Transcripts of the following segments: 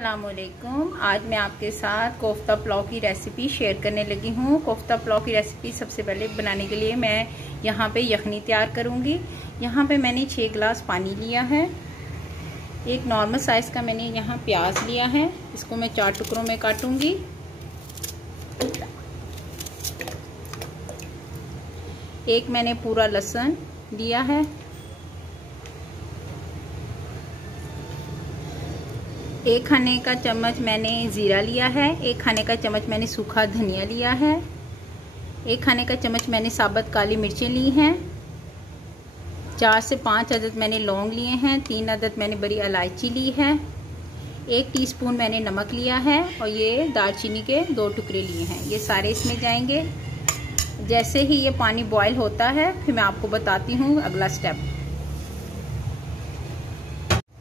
अस्सलामुअलैकुम। आज मैं आपके साथ कोफ्ता पुलाव की रेसिपी शेयर करने लगी हूँ। कोफ्ता पुलाव की रेसिपी सबसे पहले बनाने के लिए मैं यहाँ पे यखनी तैयार करूँगी। यहाँ पे मैंने 6 गिलास पानी लिया है। एक नॉर्मल साइज़ का मैंने यहाँ प्याज लिया है, इसको मैं 4 टुकड़ों में काटूँगी। एक मैंने पूरा लहसुन लिया है। एक खाने का चम्मच मैंने ज़ीरा लिया है। एक खाने का चम्मच मैंने सूखा धनिया लिया है। एक खाने का चम्मच मैंने साबुत काली मिर्चें ली हैं। 4 से 5 अदद मैंने लौंग लिए हैं। 3 अदद मैंने बड़ी इलायची ली है। 1 टीस्पून मैंने नमक लिया है और ये दालचीनी के 2 टुकड़े लिए हैं। ये सारे इसमें जाएंगे। जैसे ही ये पानी बॉयल होता है फिर मैं आपको बताती हूँ अगला स्टेप।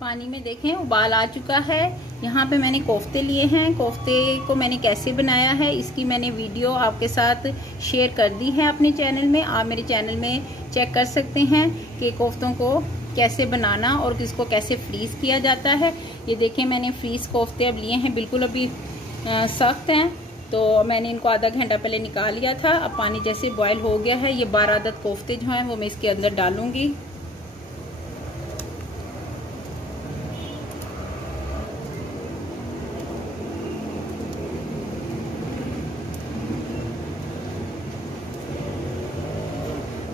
पानी में देखें उबाल आ चुका है। यहाँ पे मैंने कोफ्ते लिए हैं। कोफ्ते को मैंने कैसे बनाया है इसकी मैंने वीडियो आपके साथ शेयर कर दी है अपने चैनल में। आप मेरे चैनल में चेक कर सकते हैं कि कोफ्तों को कैसे बनाना और किसको कैसे फ्रीज किया जाता है। ये देखें मैंने फ्रीज कोफ्ते अब लिए हैं, बिल्कुल अभी सख्त हैं, तो मैंने इनको आधा घंटा पहले निकाल लिया था। अब पानी जैसे बॉयल हो गया है, ये 12 अदद कोफ्ते जो हैं वो मैं इसके अंदर डालूंगी।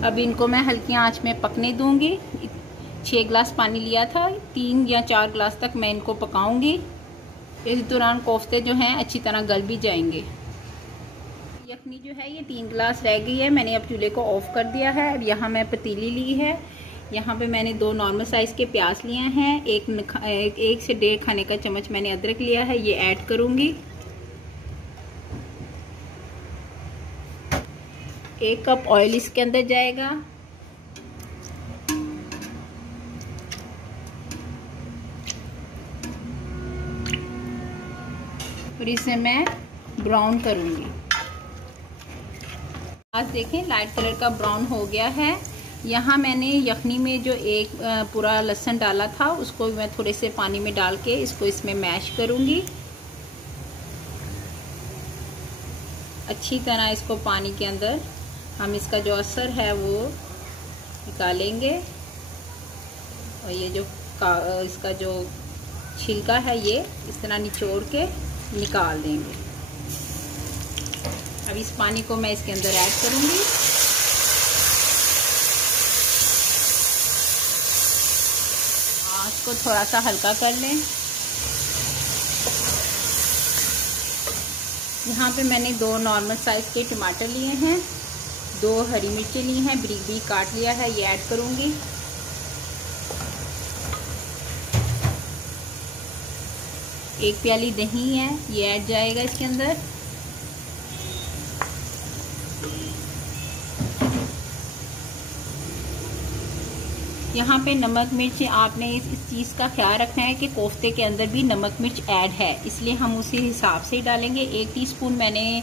अब इनको मैं हल्की आंच में पकने दूंगी। 6 गिलास पानी लिया था, 3 या 4 गिलास तक मैं इनको पकाऊंगी। इस दौरान कोफ्ते जो हैं अच्छी तरह गल भी जाएंगे। यखनी जो है ये 3 गिलास रह गई है। मैंने अब चूल्हे को ऑफ कर दिया है। अब यहाँ मैं पतीली ली है। यहाँ पे मैंने 2 नॉर्मल साइज के प्याज लिए हैं। एक से 1.5 खाने का चम्मच मैंने अदरक लिया है, ये ऐड करूंगी। 1 कप ऑयल इसके अंदर जाएगा। और इसे मैं ब्राउन करूंगी। आज देखें लाइट कलर का ब्राउन हो गया है। यहाँ मैंने यखनी में जो एक पूरा लहसुन डाला था उसको मैं थोड़े से पानी में डाल के इसको इसमें मैश करूंगी। अच्छी तरह इसको पानी के अंदर हम इसका जो असर है वो निकालेंगे और ये जो इसका जो छिलका है ये इस तरह निचोड़ के निकाल देंगे। अब इस पानी को मैं इसके अंदर ऐड करूंगी। आँच को थोड़ा सा हल्का कर लें। यहाँ पे मैंने 2 नॉर्मल साइज के टमाटर लिए हैं, 2 हरी मिर्चें ली हैं, बारीक बारीक काट लिया है, ये ऐड करूंगी। एक प्याली दही है, ये ऐड जाएगा इसके अंदर। यहाँ पे नमक मिर्च आपने इस चीज़ का ख्याल रखना है कि कोफ्ते के अंदर भी नमक मिर्च ऐड है, इसलिए हम उसी हिसाब से ही डालेंगे। 1 टीस्पून मैंने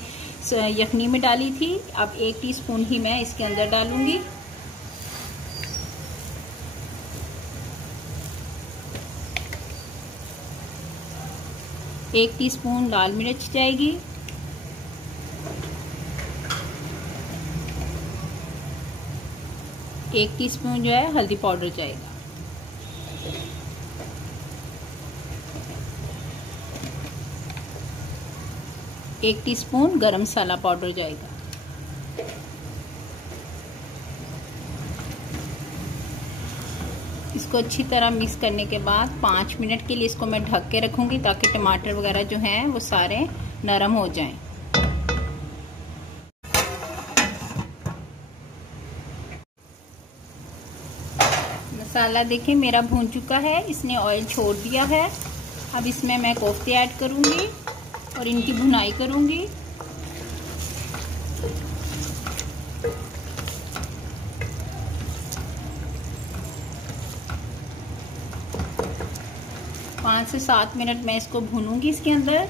यखनी में डाली थी, अब 1 टीस्पून ही मैं इसके अंदर डालूंगी। एक टीस्पून लाल मिर्च जाएगी। 1 टीस्पून जो है हल्दी पाउडर जाएगा। एक टीस्पून गरम मसाला पाउडर जाएगा। इसको अच्छी तरह मिक्स करने के बाद 5 मिनट के लिए इसको मैं ढक के रखूंगी ताकि टमाटर वगैरह जो हैं वो सारे नरम हो जाएं। मसाला देखिए मेरा भून चुका है, इसने ऑयल छोड़ दिया है। अब इसमें मैं कोफ्ते ऐड करूंगी और इनकी भुनाई करूंगी। पाँच से 7 मिनट मैं इसको भूनूंगी इसके अंदर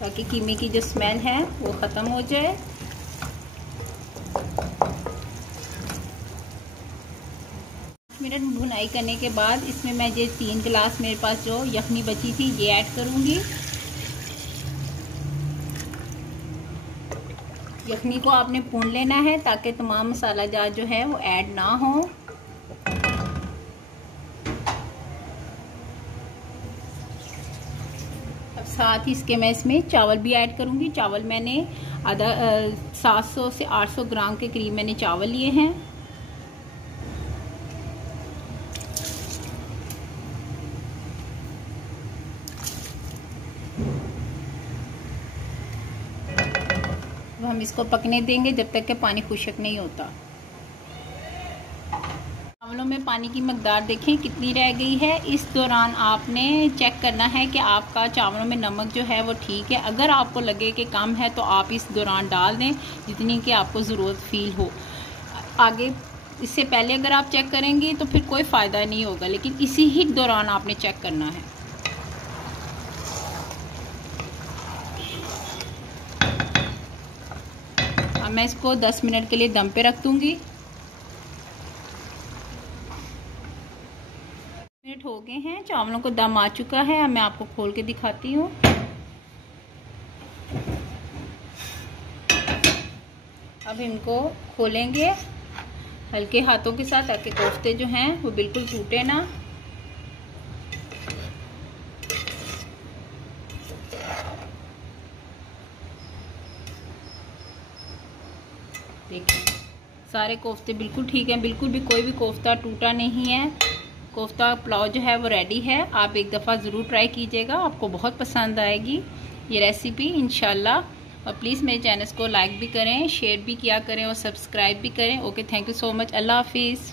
ताकि कीमे की जो स्मेल है वो ख़त्म हो जाए। मिनट भुनाई करने के बाद इसमें मैं ये 3 गिलास मेरे पास जो यखनी बची थी ये ऐड करूँगी। यखनी को आपने भून लेना है ताकि तमाम मसाला जात जो है वो ऐड ना हो। अब साथ ही इसके मैं इसमें चावल भी ऐड करूँगी। चावल मैंने 700 से 800 ग्राम के करीब मैंने चावल लिए हैं। अब हम इसको पकने देंगे जब तक कि पानी खुश्क नहीं होता। चावलों में पानी की मकदार देखें कितनी रह गई है। इस दौरान आपने चेक करना है कि आपका चावलों में नमक जो है वो ठीक है। अगर आपको लगे कि कम है तो आप इस दौरान डाल दें जितनी कि आपको ज़रूरत फील हो। आगे इससे पहले अगर आप चेक करेंगे तो फिर कोई फ़ायदा नहीं होगा, लेकिन इसी ही दौरान आपने चेक करना है। अब मैं इसको 10 मिनट के लिए दम पे रख दूंगी। मिनट हो गए हैं, चावलों को दम आ चुका है। अब मैं आपको खोल के दिखाती हूँ। अब इनको खोलेंगे हल्के हाथों के साथ ताकि कोफ्ते जो हैं वो बिल्कुल टूटे ना। देखिए सारे कोफ्ते बिल्कुल ठीक हैं, बिल्कुल भी कोई भी कोफ्ता टूटा नहीं है। कोफ्ता पुलाव जो है वो रेडी है। आप एक दफ़ा ज़रूर ट्राई कीजिएगा, आपको बहुत पसंद आएगी ये रेसिपी इंशाल्लाह। और प्लीज़ मेरे चैनल को लाइक भी करें, शेयर भी किया करें और सब्सक्राइब भी करें। Okay, thank you so much. अल्लाह हाफिज़।